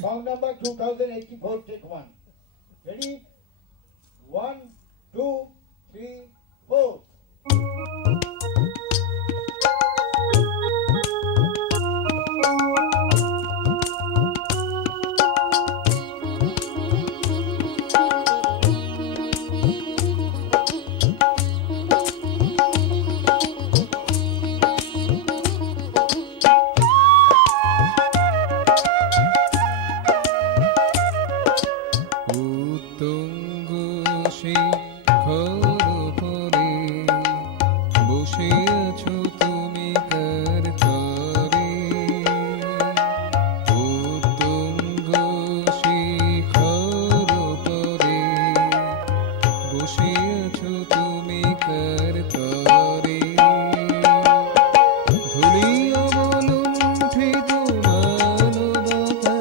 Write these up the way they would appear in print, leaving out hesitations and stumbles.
Song number 2084, take one. Ready? 1, 2, 3, 4. উত্তুঙ্গ শিখর পরে বসে আছো তুমি কার তরে। উত্তুঙ্গ শিখর পরে বসে আছো তুমি কার তরে। ধুলি অবলুণ্ঠিত মানবতা,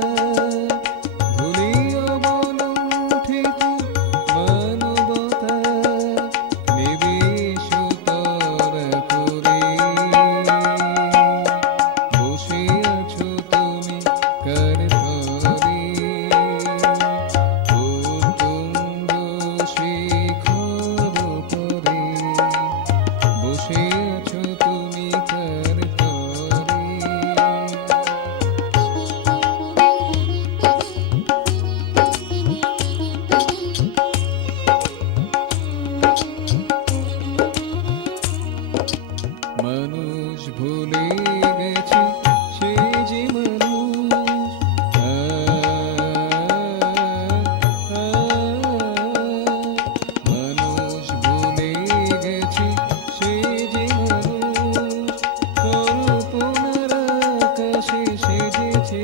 ধুলি অবলুণ্ঠিত মানবতা নিবেশ তরা করে বসে আছো তুমি কার তরে। উত্তুঙ্গ শিখর পরে বসে আছো তুমি কার তরে। মানুষ ভুলে গেছে সে যে মানুষ, মানুষ ভুলে গেছে সে যে মানুষ, কল্পনার আকাশে সেজেছে